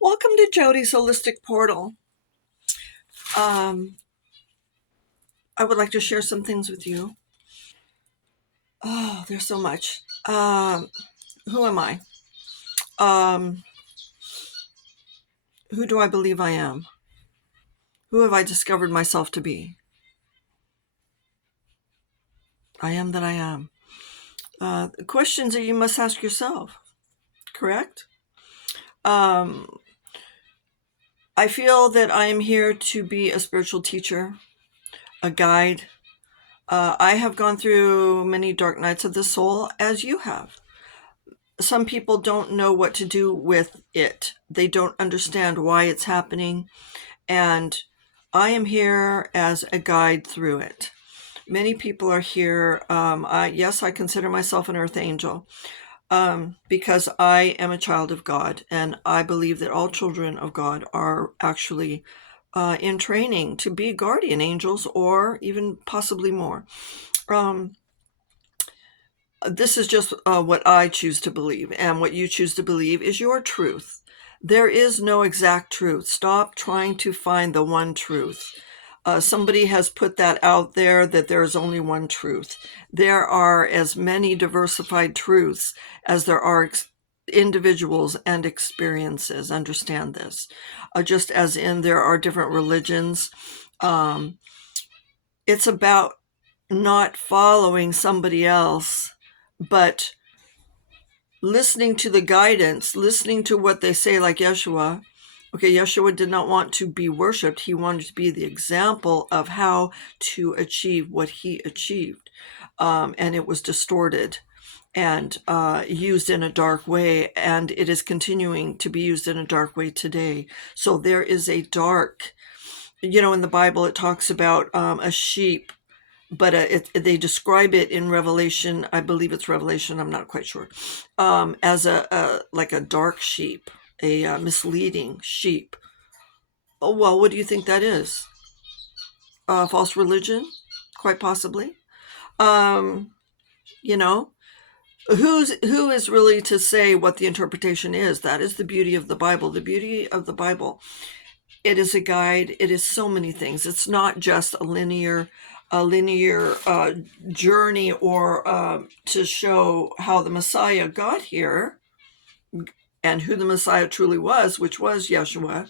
Welcome to Jody's Holistic Portal. Um, I would like to share some things with you. Oh, there's so much. Who am I? Um, who do I believe I am? Who have I discovered myself to be? I am that I am. Questions that you must ask yourself, correct? Um, I feel that I am here to be a spiritual teacher, a guide. I have gone through many dark nights of the soul, as you have. Some people don't know what to do with it. They don't understand why it's happening. And I am here as a guide through it. Many people are here. Yes, I consider myself an earth angel because I am a child of God. And I believe that all children of God are actually in training to be guardian angels or even possibly more. This is just what I choose to believe, and what you choose to believe is your truth. There is no exact truth. Stop trying to find the one truth. Somebody has put that out there that there is only one truth. There are as many diversified truths as there are individuals and experiences. Understand this. Just as in there are different religions, it's about not following somebody else, but listening to the guidance, listening to what they say, like Yeshua. Okay, Yeshua did not want to be worshipped. He wanted to be the example of how to achieve what he achieved. And it was distorted and used in a dark way, and it is continuing to be used in a dark way today. So there is a dark, in the Bible, it talks about a sheep, but they describe it in Revelation. I believe it's Revelation. I'm not quite sure. As like a dark sheep, a misleading sheep. Oh well, what do you think that is? False religion, quite possibly. Um, you know, who is really to say what the interpretation is? That is the beauty of the Bible. The beauty of the Bible. It is a guide. It is so many things. It's not just a linear journey or to show how the Messiah got here and who the Messiah truly was, which was Yeshua,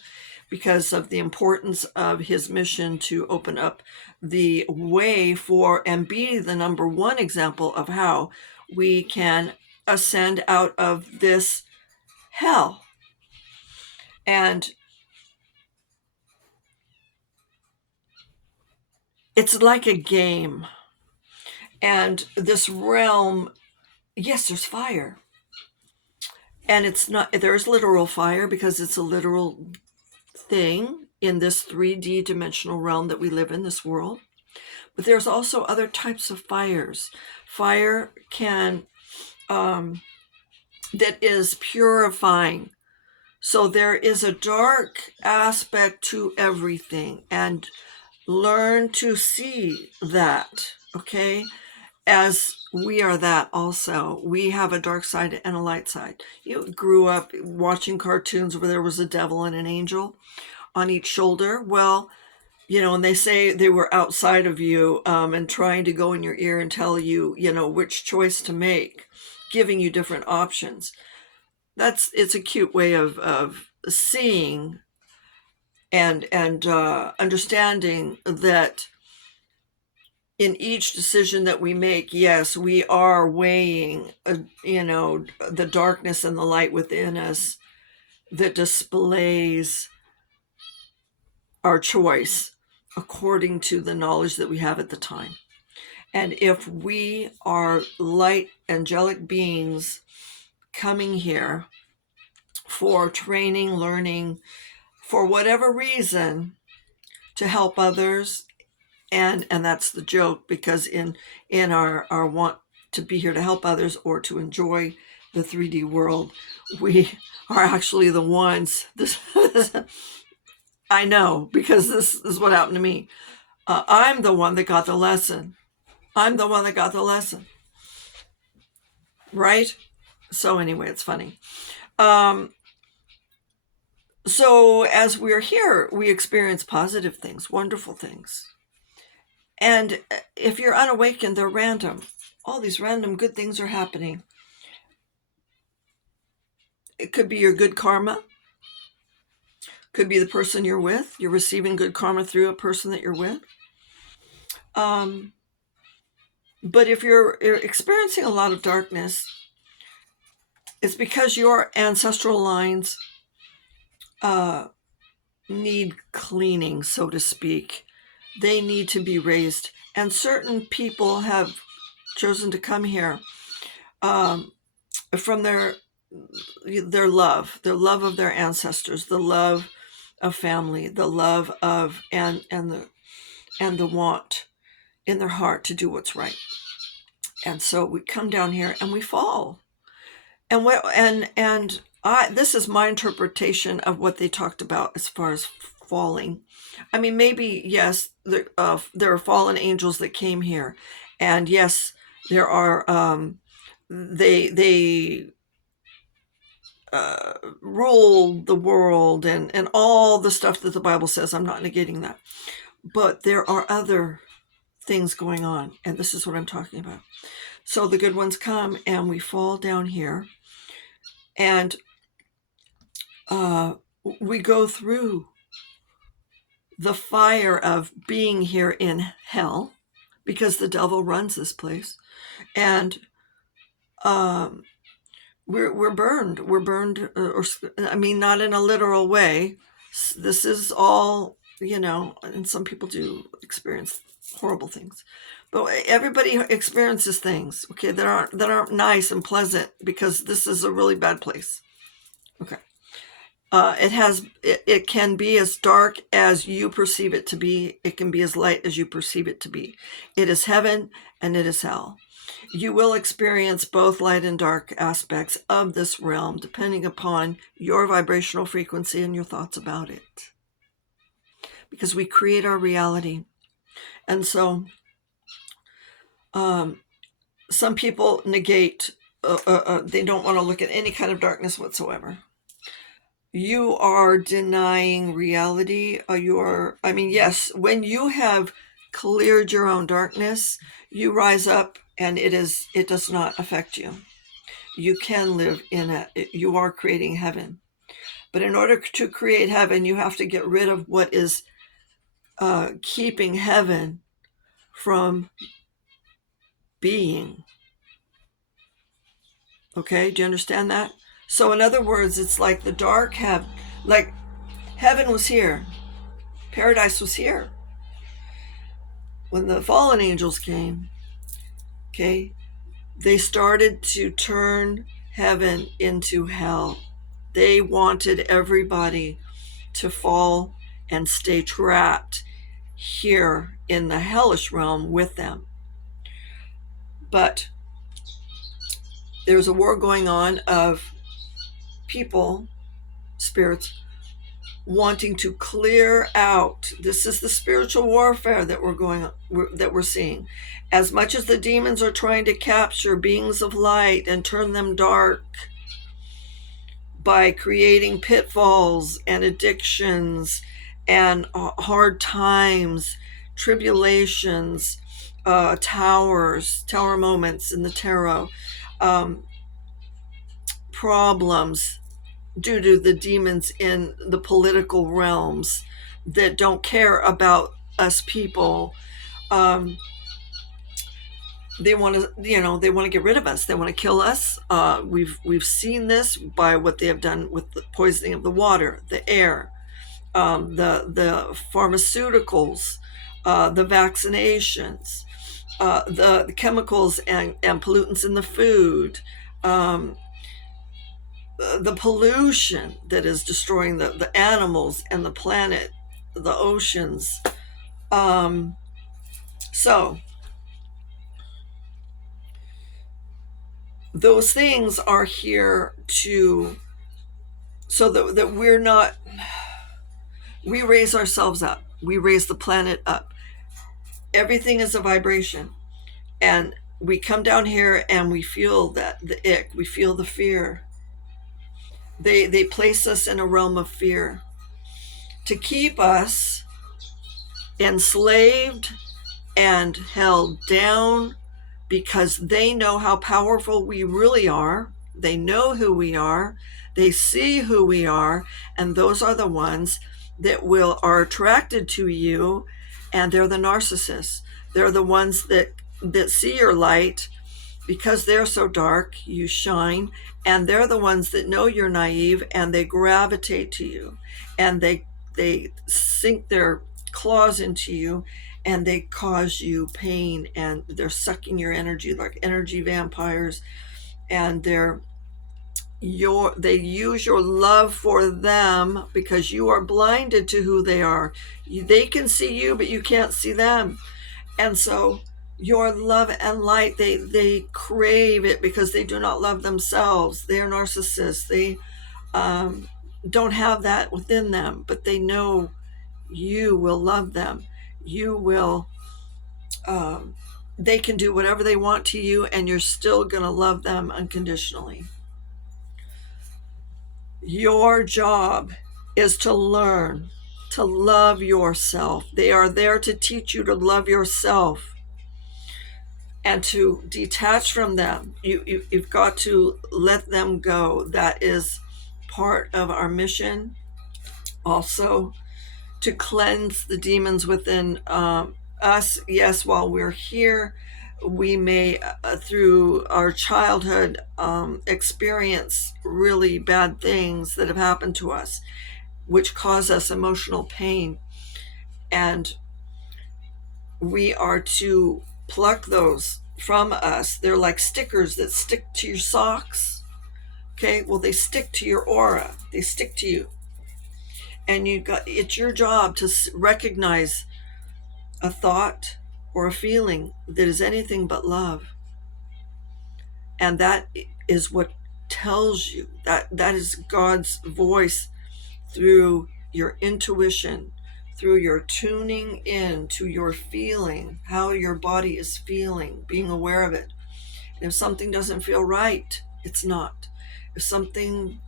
because of the importance of his mission to open up the way for and be the number one example of how we can ascend out of this hell. And it's like a game. And this realm, yes, there's fire. And it's not, there's literal fire because it's a literal thing in this 3D dimensional realm that we live in, this world. But there's also other types of fires. Fire can, that is purifying. So there is a dark aspect to everything, and learn to see that, okay? As we are that also. We have a dark side and a light side. You grew up watching cartoons where there was a devil and an angel on each shoulder. Well, and they say they were outside of you and trying to go in your ear and tell you, which choice to make, giving you different options. It's a cute way of seeing and understanding that in each decision that we make, yes, we are weighing, the darkness and the light within us that displays our choice according to the knowledge that we have at the time. And if we are light angelic beings coming here for training, learning, for whatever reason, to help others, and that's the joke, because in our want to be here to help others or to enjoy the 3D world, we are actually the ones. This I know, because this is what happened to me. I'm the one that got the lesson. I'm the one that got the lesson, right? So anyway, it's funny. So as we're here, we experience positive things, wonderful things. And if you're unawakened, they're random. All these random good things are happening. It could be your good karma. Could be the person you're with. You're receiving good karma through a person that you're with. But if you're experiencing a lot of darkness, it's because your ancestral lines need cleaning, so to speak. They need to be raised. And certain people have chosen to come here from their love of their ancestors, the love of family, the love of and the want in their heart to do what's right. And so we come down here and we fall. And this is my interpretation of what they talked about as far as falling. I mean, maybe, yes, there are fallen angels that came here. And yes, there are, they rule the world and all the stuff that the Bible says. I'm not negating that. But there are other things going on. And this is what I'm talking about. So the good ones come and we fall down here. And we go through the fire of being here in hell, because the devil runs this place, and we're burned. We're burned, or I mean, not in a literal way. This is all, and some people do experience horrible things, but everybody experiences things, okay, that aren't nice and pleasant, because this is a really bad place. Okay. It can be as dark as you perceive it to be. It can be as light as you perceive it to be. It is heaven and it is hell. You will experience both light and dark aspects of this realm, depending upon your vibrational frequency and your thoughts about it. Because we create our reality. And so some people negate, they don't want to look at any kind of darkness whatsoever. You are denying reality. Yes, when you have cleared your own darkness, you rise up and it does not affect you. You can live in it. You are creating heaven. But in order to create heaven, you have to get rid of what is keeping heaven from being. Okay, do you understand that? So in other words, it's like the dark like heaven was here. Paradise was here. When the fallen angels came, okay, they started to turn heaven into hell. They wanted everybody to fall and stay trapped here in the hellish realm with them. But there's a war going on of people, spirits, wanting to clear out. This is the spiritual warfare that we're seeing. As much as the demons are trying to capture beings of light and turn them dark by creating pitfalls and addictions and hard times, tribulations, tower moments in the tarot, problems due to the demons in the political realms that don't care about us people. They want to get rid of us. They want to kill us. We've seen this by what they have done with the poisoning of the water, the air, the pharmaceuticals, the vaccinations, the chemicals and pollutants in the food, the pollution that is destroying the animals and the planet, the oceans. So those things are here so that we raise ourselves up. We raise the planet up. Everything is a vibration. And we come down here and we feel the ick. We feel the fear. They place us in a realm of fear. to keep us enslaved and held down, because they know how powerful we really are. They know who we are. They see who we are. And those are the ones that are attracted to you. And they're the narcissists. They're the ones that see your light. Because they're so dark, you shine. And they're the ones that know you're naive, and they gravitate to you. And they sink their claws into you, and they cause you pain, and they're sucking your energy like energy vampires. And they use your love for them, because you are blinded to who they are. They can see you, but you can't see them. And so your love and light, they crave it, because they do not love themselves. They're narcissists. They don't have that within them, but they know you will love them. You will, they can do whatever they want to you, and you're still going to love them unconditionally. Your job is to learn to love yourself. They are there to teach you to love yourself and to detach from them. You've got to let them go. That is part of our mission. Also, to cleanse the demons within us. Yes, while we're here, we may, through our childhood, experience really bad things that have happened to us, which cause us emotional pain. And we are to pluck those from us. They're like stickers that stick to your socks. Okay, well, they stick to your aura. They stick to you. And it's your job to recognize a thought or a feeling that is anything but love. And that is what tells you that is God's voice through your intuition, through your tuning in to your feeling, how your body is feeling, being aware of it. And if something doesn't feel right, it's not. If something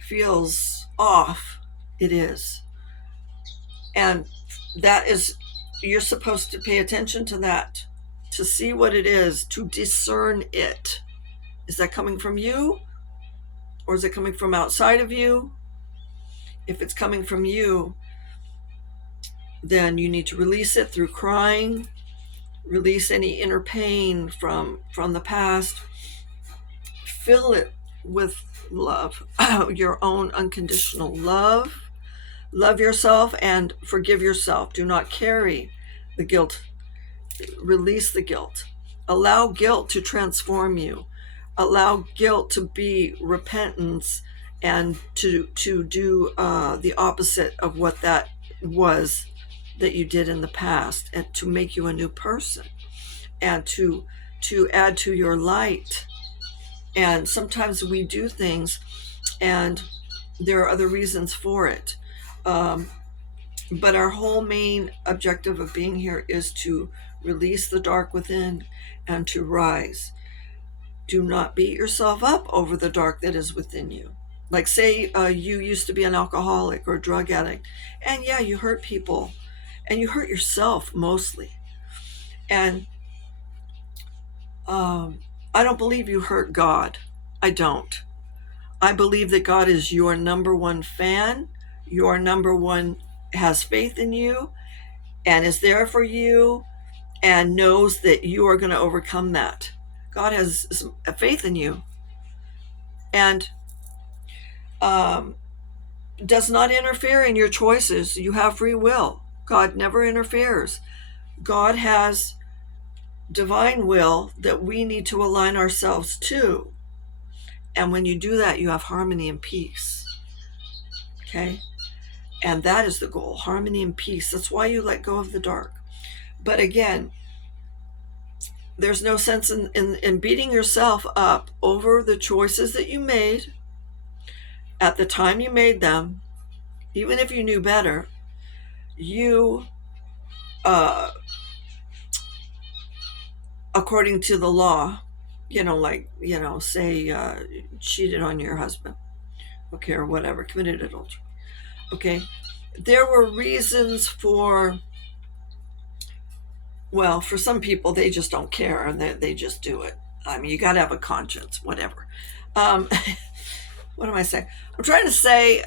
feels off, it is. And that is, you're supposed to pay attention to that, to see what it is, to discern it. Is that coming from you, or is it coming from outside of you? If it's coming from you, then you need to release it through crying, release any inner pain from the past, fill it with love, your own unconditional love. Love yourself and forgive yourself. Do not carry the guilt. Release the guilt. Allow guilt to transform you. Allow guilt to be repentance, and to do the opposite of what that was that you did in the past, and to make you a new person, and to add to your light. And sometimes we do things and there are other reasons for it. But our whole main objective of being here is to release the dark within and to rise. Do not beat yourself up over the dark that is within you. Like, say you used to be an alcoholic or a drug addict, and yeah, you hurt people, and you hurt yourself mostly. And I don't believe you hurt God. I don't. I believe that God is your number one fan. Your number one has faith in you and is there for you and knows that you are going to overcome that. God has faith in you and does not interfere in your choices. You have free will. God never interferes. God has divine will that we need to align ourselves to. And when you do that, you have harmony and peace. Okay? And that is the goal, harmony and peace. That's why you let go of the dark. But again, there's no sense in beating yourself up over the choices that you made at the time you made them. Even if you knew better, you, according to the law, say cheated on your husband, okay, or whatever, committed adultery, okay? there were reasons for, well, for some people, they just don't care and they just do it. I mean, you got to have a conscience, whatever. Um, what am I saying? I'm trying to say,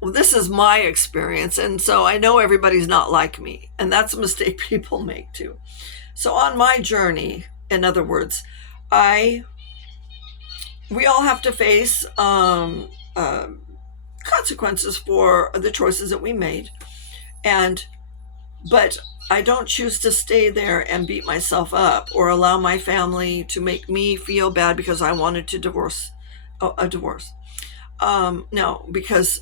well, this is my experience. And so I know everybody's not like me. And that's a mistake people make too. So on my journey, in other words, we all have to face consequences for the choices that we made. But I don't choose to stay there and beat myself up or allow my family to make me feel bad because I wanted to a divorce. No, because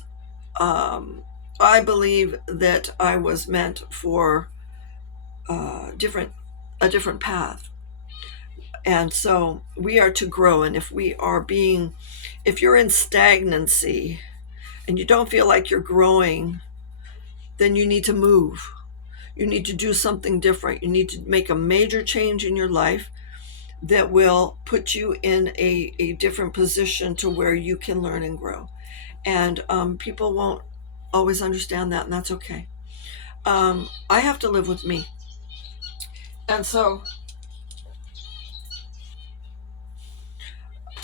I believe that I was meant for a different path. And so we are to grow. And if you're in stagnancy and you don't feel like you're growing, then you need to move. You need to do something different. You need to make a major change in your life that will put you in a different position to where you can learn and grow. And people won't always understand that, and that's okay. I have to live with me. And so,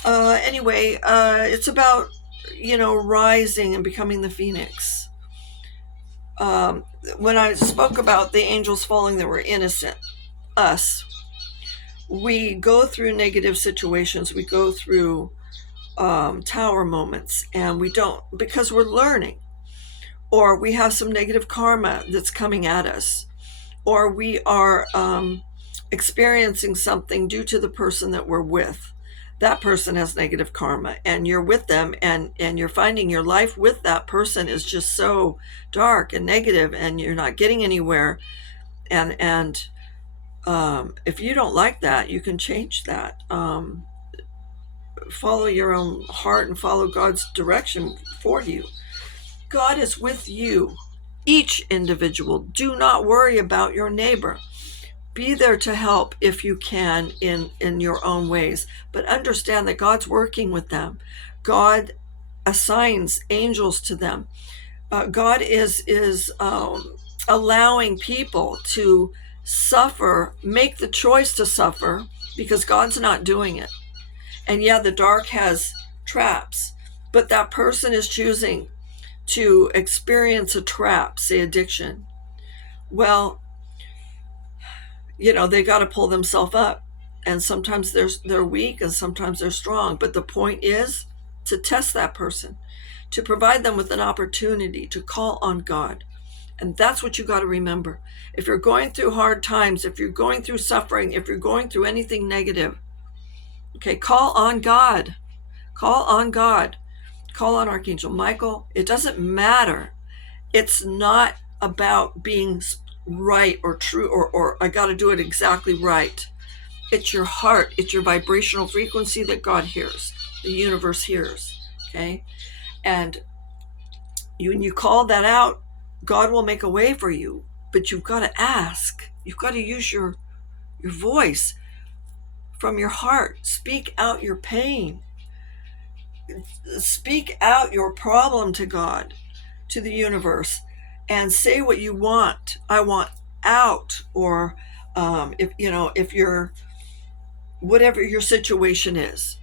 anyway, it's about, rising and becoming the phoenix. When I spoke about the angels falling that were innocent, us, we go through negative situations, we go through tower moments, and we don't, because we're learning, or we have some negative karma that's coming at us, or we are experiencing something due to the person that we're with. That person has negative karma, and you're with them, and you're finding your life with that person is just so dark and negative, and you're not getting anywhere. And if you don't like that, you can change that. Follow your own heart and follow God's direction for you. God is with you, each individual. Do not worry about your neighbor. Be there to help if you can in your own ways, but understand that God's working with them. God assigns angels to them. God is allowing people to suffer, make the choice to suffer, because God's not doing it. And yeah, the dark has traps, but that person is choosing to experience a trap, say addiction. Well, they got to pull themselves up, and sometimes they're weak and sometimes they're strong, but the point is to test that person, to provide them with an opportunity to call on God. And that's what you got to remember. If you're going through hard times, if you're going through suffering, if you're going through anything negative, okay, call on God. Call on God. Call on Archangel Michael. It doesn't matter. It's not about being right or true or I got to do it exactly right. It's your heart. It's your vibrational frequency that God hears, the universe hears. Okay. And when you call that out, God will make a way for you, but you've got to ask. You've got to use your voice from your heart. Speak out your pain. Speak out your problem to God, to the universe, and say what you want. I want out. Or if you're, whatever your situation is,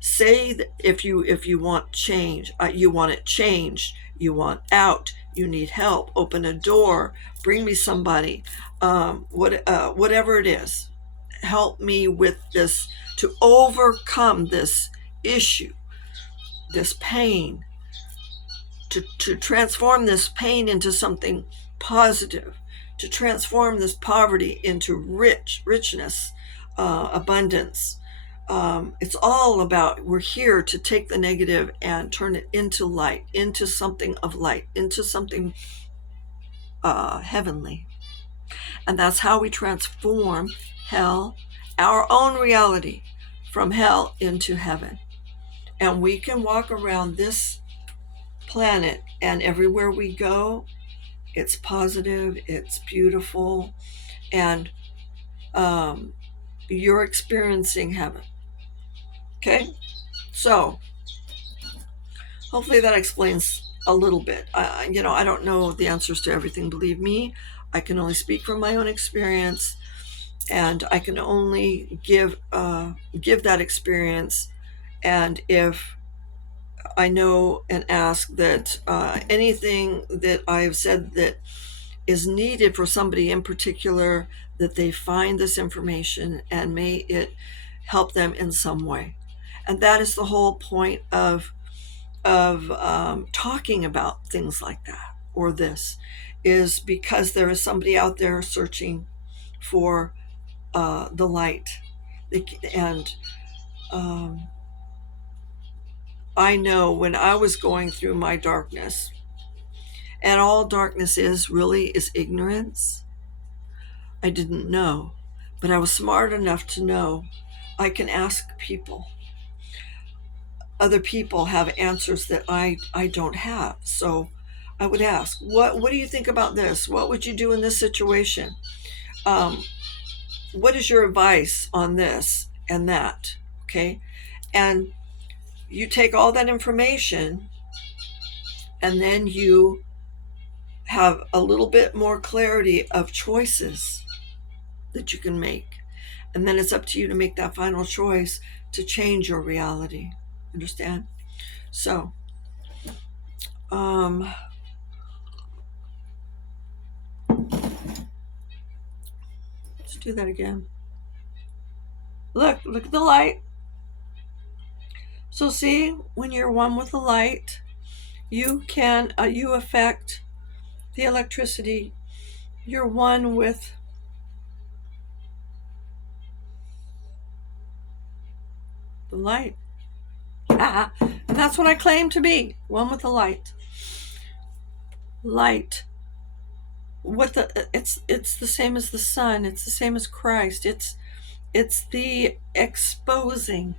say that if you want change, you want it changed, you want out, you need help, open a door, bring me somebody, whatever it is, help me with this, to overcome this issue, this pain, to transform this pain into something positive, to transform this poverty into richness, abundance. It's all about, we're here to take the negative and turn it into light, into something of light, into something heavenly. And that's how we transform hell, our own reality, from hell into heaven. And we can walk around this planet, and everywhere we go, it's positive, it's beautiful, and you're experiencing heaven. Okay, so hopefully that explains a little bit. I don't know the answers to everything. Believe me, I can only speak from my own experience, and I can only give that experience. And if I know and ask that anything that I have said that is needed for somebody in particular, that they find this information and may it help them in some way. And that is the whole point of talking about things like that, or this, is because there is somebody out there searching for the light. And I know when I was going through my darkness, and all darkness is really is ignorance, I didn't know, but I was smart enough to know I can ask people. Other people have answers that I don't have. So I would ask, what do you think about this? What would you do in this situation? What is your advice on this and that? Okay. And you take all that information, and then you have a little bit more clarity of choices that you can make. And then it's up to you to make that final choice to change your reality. Understand? So, let's do that again. Look at the light. So see, when you're one with the light, you can, you affect the electricity. You're one with the light. And that's what I claim to be, one with the light. Light. It's the same as the sun. It's the same as Christ. It's the exposing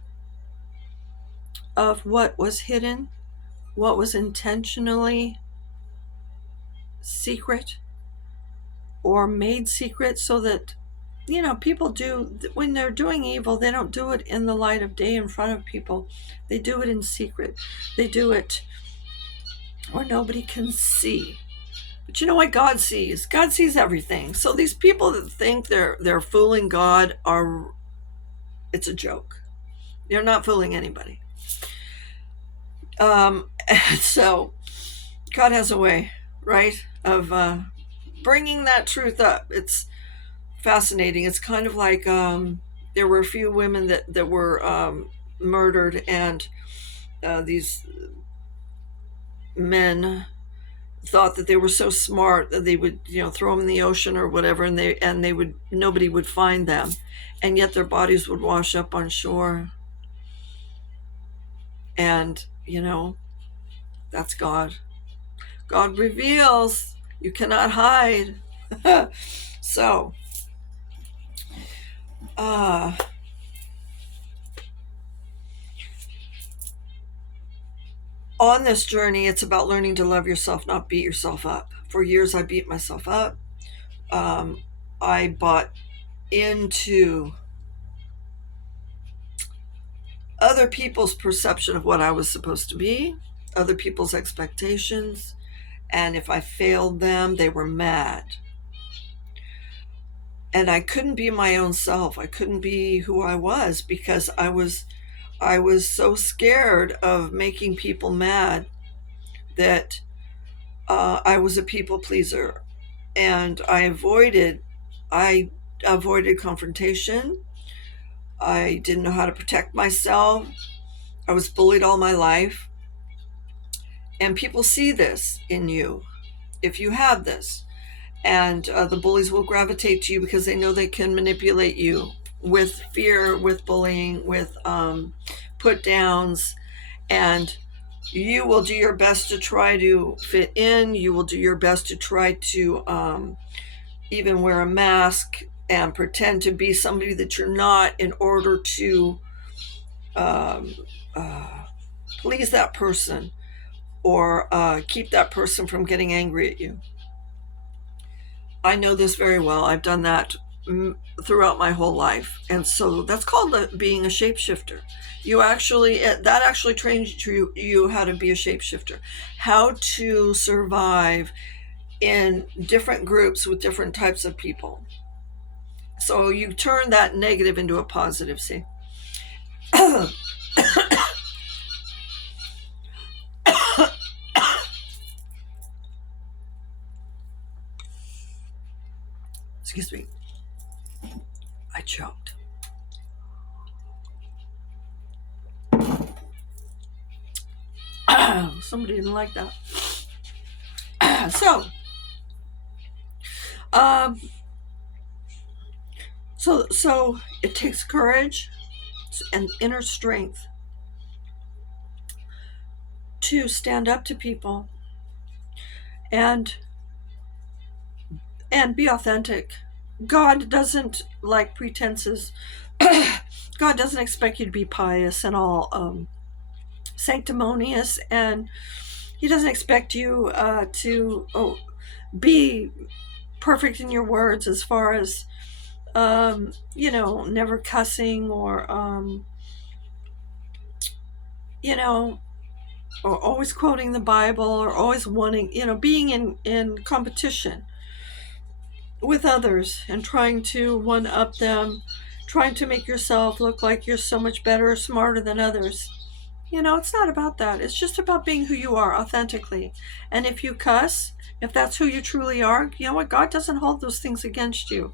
of what was hidden, what was intentionally secret or made secret, so that, people do, when they're doing evil, they don't do it in the light of day in front of people. They do it in secret. They do it where nobody can see. But you know what God sees? God sees everything. So these people that think they're fooling God it's a joke. They're not fooling anybody. And so God has a way, right, of bringing that truth up. It's fascinating. It's kind of like there were a few women that were murdered, and these men thought that they were so smart that they would, throw them in the ocean or whatever, and they would, nobody would find them, and yet their bodies would wash up on shore. And that's God. God reveals. You cannot hide. So on this journey, it's about learning to love yourself, not beat yourself up. For years, I beat myself up. I bought into other people's perception of what I was supposed to be, other people's expectations, and if I failed them, they were mad. And I couldn't be my own self. I couldn't be who I was, because I was so scared of making people mad that I was a people pleaser, and I avoided confrontation. I didn't know how to protect myself. I was bullied all my life. And people see this in you if you have this. And the bullies will gravitate to you because they know they can manipulate you with fear, with bullying, with put downs. And you will do your best to try to fit in. You will do your best to try to even wear a mask and pretend to be somebody that you're not, in order to please that person, or keep that person from getting angry at you. I know this very well. I've done that throughout my whole life. And so that's called being a shapeshifter. That actually trains you how to be a shapeshifter, how to survive in different groups with different types of people. So you turn that negative into a positive, see? Excuse me. I choked. Somebody didn't like that. So it takes courage and inner strength to stand up to people and be authentic. God doesn't like pretenses. God doesn't expect you to be pious and all sanctimonious, and he doesn't expect you to be perfect in your words as far as never cussing or or always quoting the Bible or always wanting, being in competition with others and trying to one up them, trying to make yourself look like you're so much better or smarter than others. It's not about that. It's just about being who you are authentically. And if you cuss, if that's who you truly are, you know what? God doesn't hold those things against you.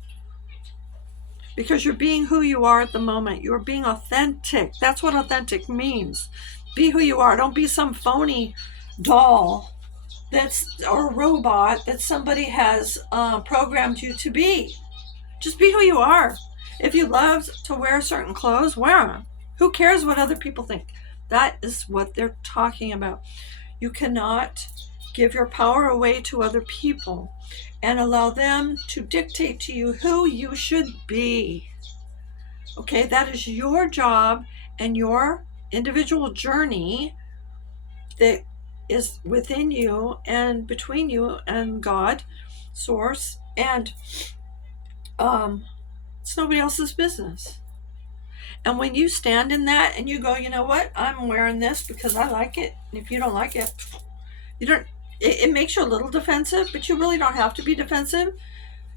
Because you're being who you are at the moment. You're being authentic. That's what authentic means. Be who you are. Don't be some phony doll or a robot that somebody has programmed you to be. Just be who you are. If you love to wear certain clothes, wear them. Who cares what other people think? That is what they're talking about. You cannot give your power away to other people and allow them to dictate to you who you should be. Okay, that is your job and your individual journey that is within you and between you and God, source, and it's nobody else's business. And when you stand in that and you go, you know what, I'm wearing this because I like it. And if you don't like it, it makes you a little defensive, but you really don't have to be defensive.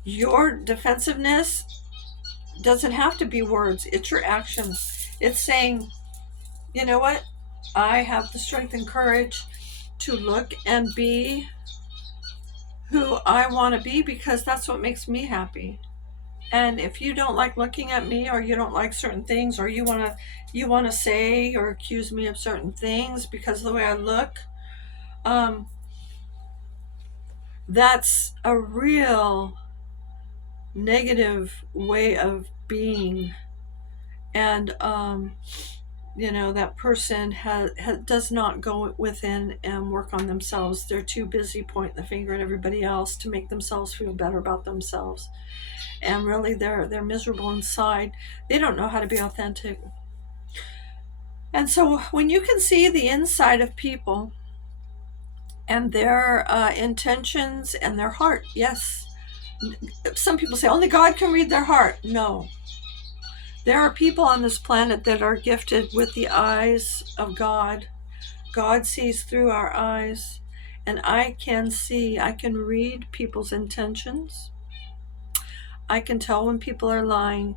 Your defensiveness doesn't have to be words. It's your actions. It's saying, you know what, I have the strength and courage to look and be who I want to be because that's what makes me happy. And if you don't like looking at me, or you don't like certain things, or you want to say or accuse me of certain things because of the way I look, that's a real negative way of being. And that person does not go within and work on themselves. They're too busy pointing the finger at everybody else to make themselves feel better about themselves. And really they're miserable inside. They don't know how to be authentic. And so when you can see the inside of people and their intentions and their heart, yes, some people say only God can read their heart. No. There are people on this planet that are gifted with the eyes of God. God sees through our eyes, and I can read people's intentions. I can tell when people are lying.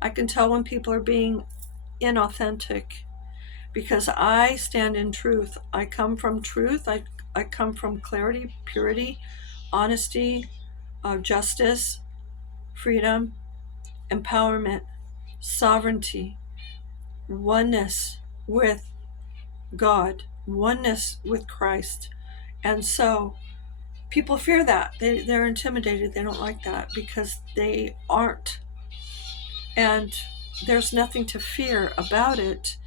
I can tell when people are being inauthentic because I stand in truth. I come from truth. I come from clarity, purity, honesty, justice, freedom, empowerment, sovereignty, oneness with God, oneness with Christ. And so people fear that. They're intimidated. They don't like that because they aren't. And there's nothing to fear about it.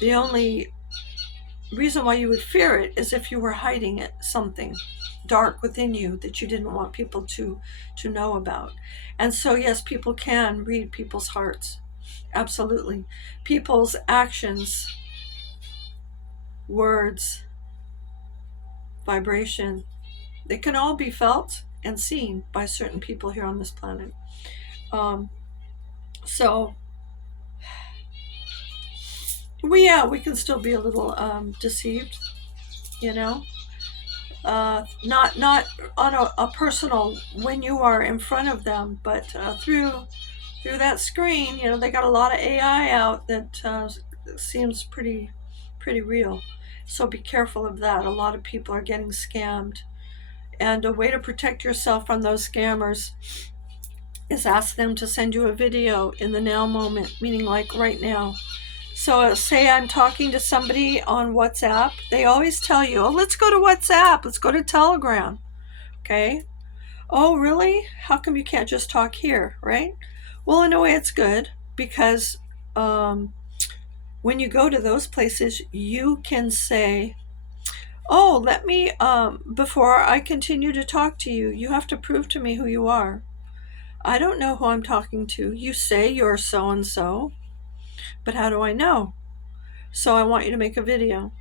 The only reason why you would fear it is if you were hiding it, something dark within you that you didn't want people to know about. And so yes, people can read people's hearts. Absolutely. People's actions, words, vibration, they can all be felt and seen by certain people here on this planet. So we can still be a little deceived, you know. Not on a personal, when you are in front of them, but through that screen. You know, they got a lot of AI out that seems pretty real. So be careful of that. A lot of people are getting scammed, and a way to protect yourself from those scammers is ask them to send you a video in the now moment, meaning like right now. So say I'm talking to somebody on WhatsApp, they always tell you, oh, let's go to WhatsApp, let's go to Telegram. Okay. Oh, really? How come you can't just talk here, right? Well, in a way it's good, because when you go to those places, you can say, oh, let me, before I continue to talk to you, you have to prove to me who you are. I don't know who I'm talking to. You say you're so-and-so, but how do I know? So I want you to make a video.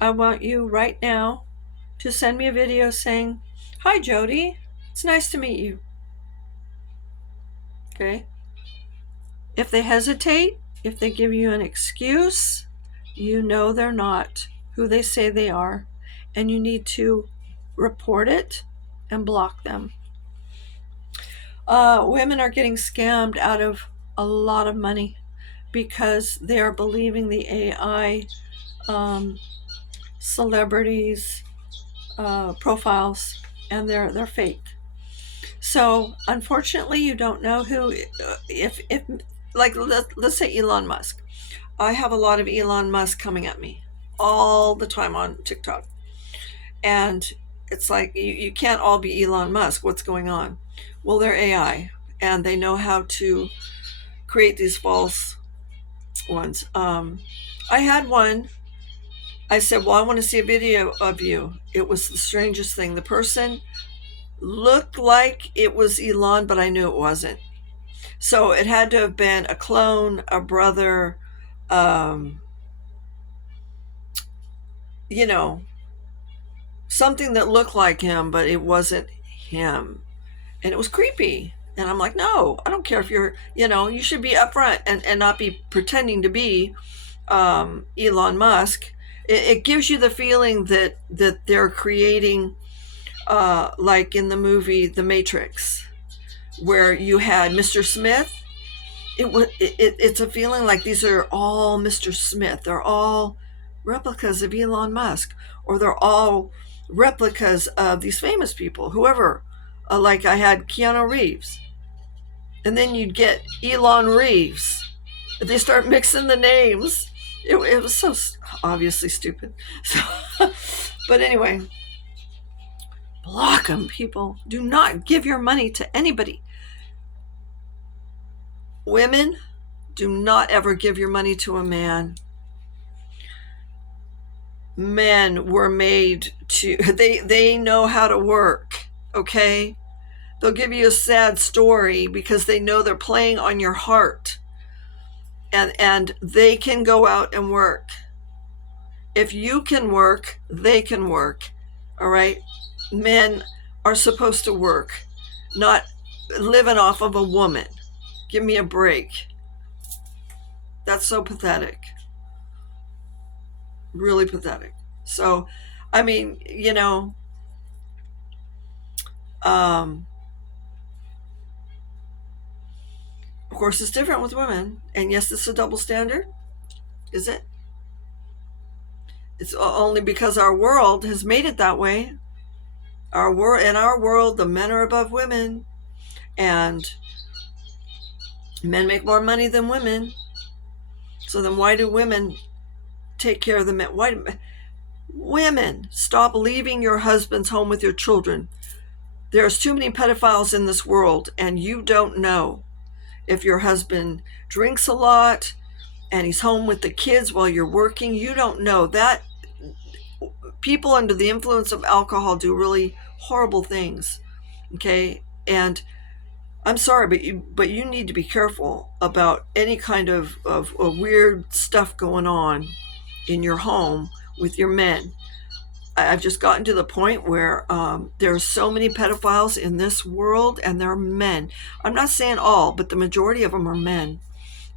I want you right now to send me a video saying, hi, Jody. It's nice to meet you. Okay? If they hesitate, if they give you an excuse, you know they're not who they say they are, and you need to report it and block them. Women are getting scammed out of a lot of money because they are believing the AI celebrities profiles, and they're fake. So unfortunately, you don't know who. If like let's say Elon Musk. I have a lot of Elon Musk coming at me all the time on TikTok, and it's like you can't all be Elon Musk. What's going on? Well, they're AI, and they know how to create these false ones. I had one. I said, well, I want to see a video of you. It was the strangest thing. The person looked like it was Elon, but I knew it wasn't. So it had to have been a clone, a brother, you know, something that looked like him, but it wasn't him. And it was creepy. And I'm like, no, I don't care if you're, you should be upfront and not be pretending to be Elon Musk. It gives you the feeling that they're creating, like in the movie The Matrix, where you had Mr. Smith. It's a feeling like these are all Mr. Smith. They're all replicas of Elon Musk, or they're all replicas of these famous people, whoever. Like I had Keanu Reeves, and then you'd get Elon Reeves. They start mixing the names. It was so obviously stupid. So, but anyway, block them, people. Do not give your money to anybody. Women, do not ever give your money to a man. Men were made to, they know how to work, okay? They'll give you a sad story because they know they're playing on your heart. And they can go out and work. If you can work, they can work. All right? Men are supposed to work, not living off of a woman. Give me a break. That's so pathetic. Really pathetic. So, I mean, of course, it's different with women. And yes, it's a double standard. Is it? It's only because our world has made it that way. In our world, the men are above women, and men make more money than women. So then why do women take care of the men? Women, stop leaving your husbands home with your children. There's too many pedophiles in this world, and you don't know. If your husband drinks a lot and he's home with the kids while you're working, you don't know. That people under the influence of alcohol do really horrible things, okay? And I'm sorry, but you need to be careful about any kind of weird stuff going on in your home with your men. I've just gotten to the point where there are so many pedophiles in this world, and they're men. I'm not saying all, but the majority of them are men.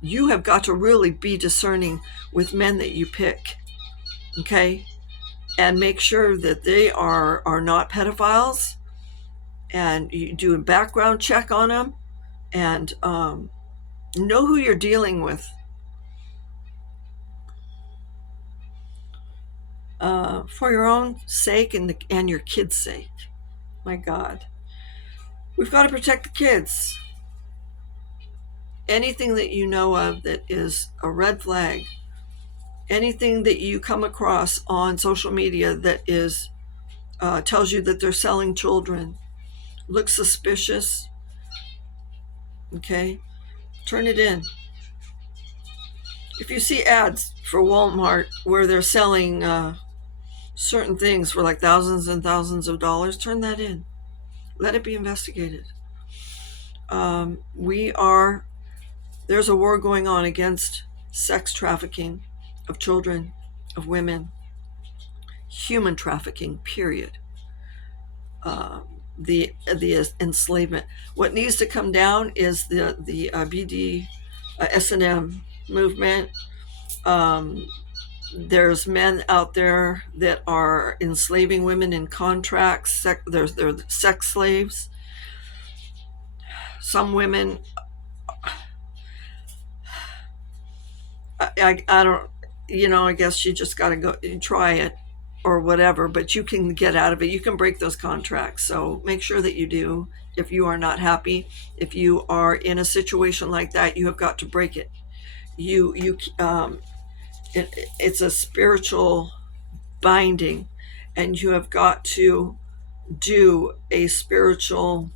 You have got to really be discerning with men that you pick, okay? And make sure that they are not pedophiles, and you do a background check on them, and know who you're dealing with. For your own sake and your kids' sake. My God. We've got to protect the kids. Anything that you know of that is a red flag, anything that you come across on social media that is tells you that they're selling children, looks suspicious, okay, turn it in. If you see ads for Walmart where they're selling certain things for like thousands and thousands of dollars, turn that in. Let it be investigated. There's a war going on against sex trafficking of children, of women, human trafficking, period. The enslavement. What needs to come down is the BD S&M movement. There's men out there that are enslaving women in contracts. They're sex slaves. Some women, I don't, I guess you just got to go and try it or whatever, but you can get out of it. You can break those contracts. So make sure that you do. If you are not happy, if you are in a situation like that, you have got to break it. It's a spiritual binding, and you have got to do a spiritual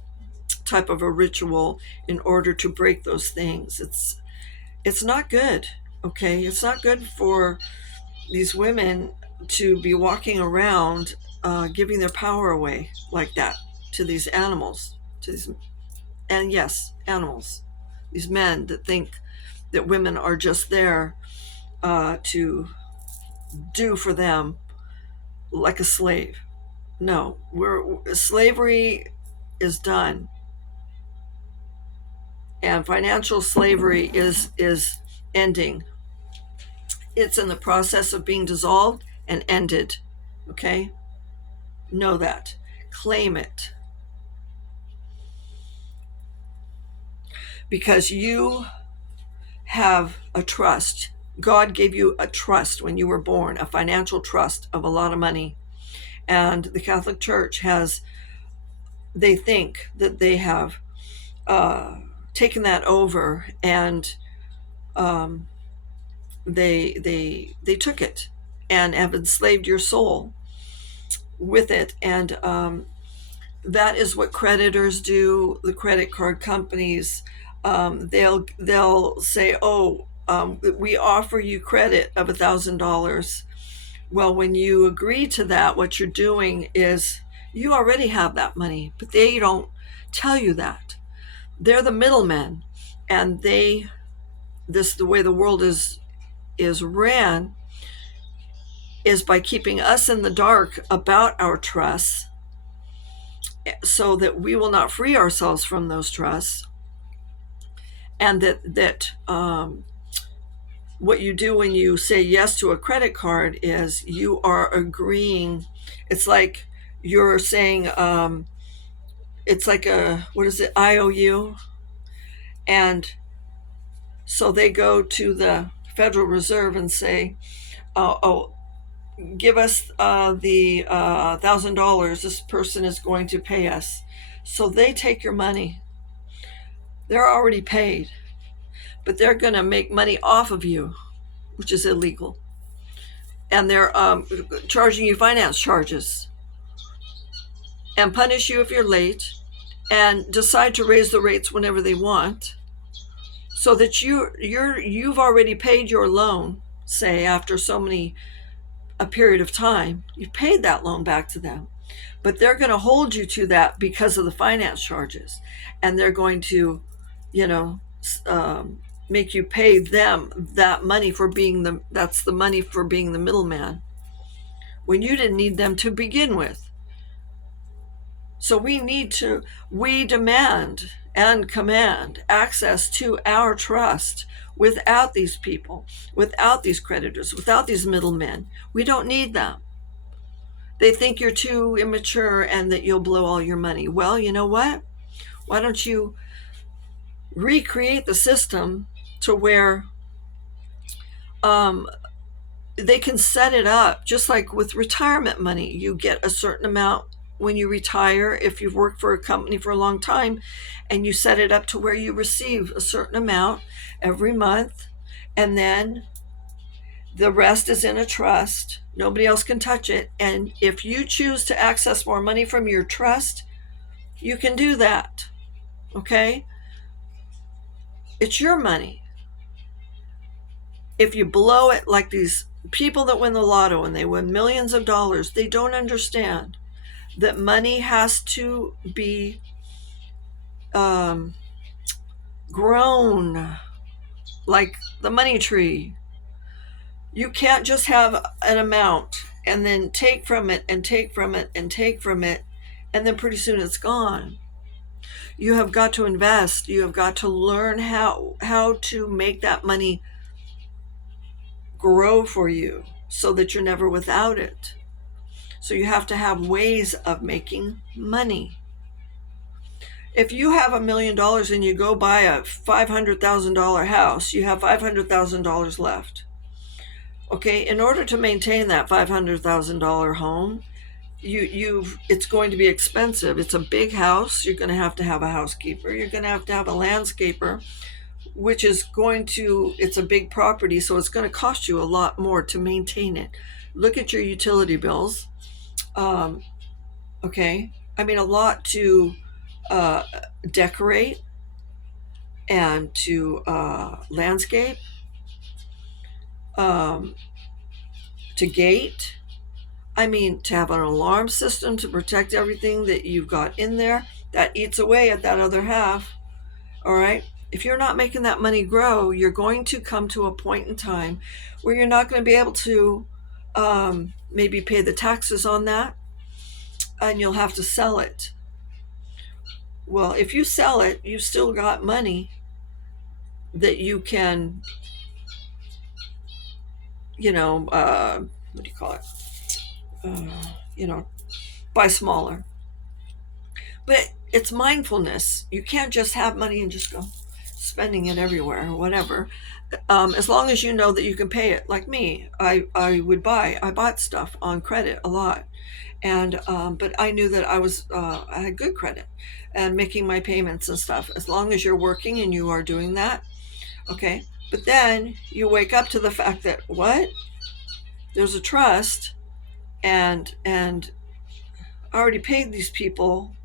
type of a ritual in order to break those things. It's not good, okay? It's not good for these women to be walking around giving their power away like that to these animals, and yes, animals, these men that think that women are just there to do for them like a slave. No, slavery is done, and financial slavery is ending. It's in the process of being dissolved and ended. Okay? Know that. Claim it. Because you have a trust. God gave you a trust when you were born, a financial trust of a lot of money. And the Catholic Church they think that they have taken that over, and they took it and have enslaved your soul with it. And that is what creditors do. The credit card companies, they'll say, oh, we offer you credit of $1,000. Well, when you agree to that, what you're doing is you already have that money, but they don't tell you that. They're the middlemen, and the way the world is ran is by keeping us in the dark about our trusts, so that we will not free ourselves from those trusts. And that what you do when you say yes to a credit card is you are agreeing. It's like you're saying, it's like what is it, IOU? And so they go to the Federal Reserve and say, give us the $1,000 this person is going to pay us. So they take your money. They're already paid, but they're going to make money off of you, which is illegal. And they're charging you finance charges and punish you if you're late, and decide to raise the rates whenever they want, so that you've already paid your loan. Say after a period of time, you've paid that loan back to them, but they're going to hold you to that because of the finance charges, and they're going to, make you pay them that money for being that's the money for being the middleman. when you didn't need them to begin with. So we demand and command access to our trust without these people, without these creditors, without these middlemen. We don't need them. They think you're too immature and that you'll blow all your money. Well, you know what? Why don't you recreate the system to where um, they can set it up just like with retirement money. You get a certain amount when you retire if you've worked for a company for a long time, and you set it up to where you receive a certain amount every month, and then the rest is in a trust. Nobody else can touch it. And if you choose to access more money from your trust, you can do that. Okay? It's your money. If you blow it like these people that win the lotto and they win millions of dollars, they don't understand that money has to be grown like the money tree. You can't just have an amount and then take from it and take from it and take from it, and then pretty soon it's gone. You have got to invest. You have got to learn how to make that money grow for you so that you're never without it. So you have to have ways of making money. If you have $1 million and you go buy a $500,000 house, you have $500,000 left. Okay, in order to maintain that $500,000 home, it's going to be expensive. It's a big house. You're going to have a housekeeper. You're going to have a landscaper, which is it's a big property, so it's going to cost you a lot more to maintain it. Look at your utility bills. Okay, I mean, a lot to decorate and to landscape, to gate. I mean, to have an alarm system to protect everything that you've got in there, that eats away at that other half. All right. If you're not making that money grow, you're going to come to a point in time where you're not going to be able to maybe pay the taxes on that, and you'll have to sell it. Well, if you sell it, you've still got money that you can, what do you call it? Buy smaller. But it's mindfulness. You can't just have money and just go spending it everywhere or whatever. As long as you know that you can pay it. Like me, I bought stuff on credit a lot. And but I knew that I had good credit and making my payments and stuff. As long as you're working and you are doing that, okay. But then you wake up to the fact that there's a trust, and I already paid these people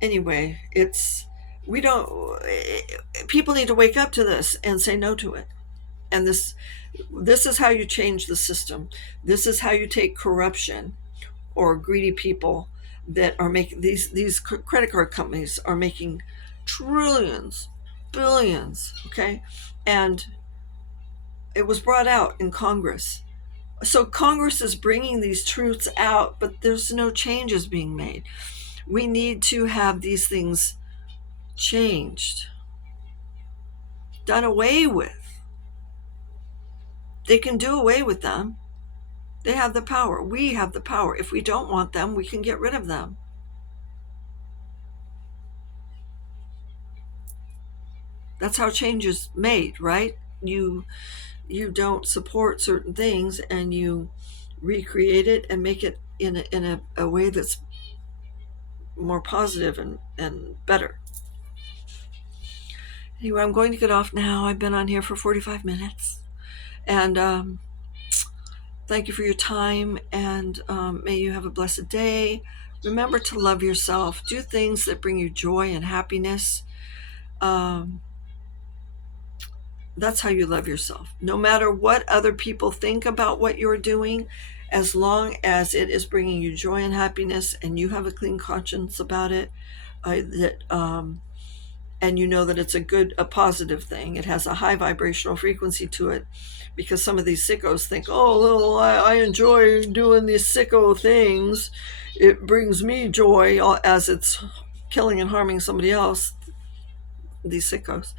anyway. People need to wake up to this and say no to it. And this is how you change the system. This is how you take corruption or greedy people that are making these credit card companies are making trillions, billions, okay? And it was brought out in Congress. So Congress is bringing these truths out, but there's no changes being made. We need to have these things changed, done away with. They can do away with them. They have the power. We have the power. If we don't want them, we can get rid of them. That's how change is made, right? You don't support certain things and you recreate it and make it in a way that's more positive and better. Anyway, I'm going to get off now. I've been on here for 45 minutes. And thank you for your time, and may you have a blessed day. Remember to love yourself. Do things that bring you joy and happiness. That's how you love yourself. No matter what other people think about what you're doing, as long as it is bringing you joy and happiness and you have a clean conscience about it, and you know that it's a positive thing. It has a high vibrational frequency to it, because some of these sickos think, oh, well, I enjoy doing these sicko things. It brings me joy as it's killing and harming somebody else, these sickos.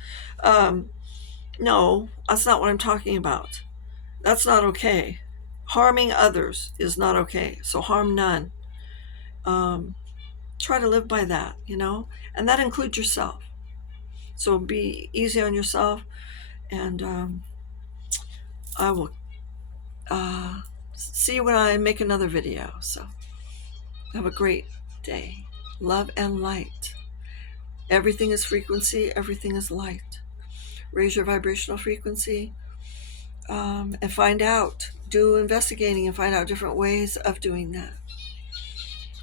No, that's not what I'm talking about. That's not okay. Harming others is not okay. So harm none. Try to live by that, and that includes yourself. So be easy on yourself, and I will see you when I make another video. So have a great day. Love and light. Everything is frequency. Everything is light. Raise your vibrational frequency, and find out. Do investigating and find out different ways of doing that.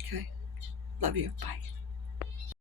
Okay. Love you. Bye.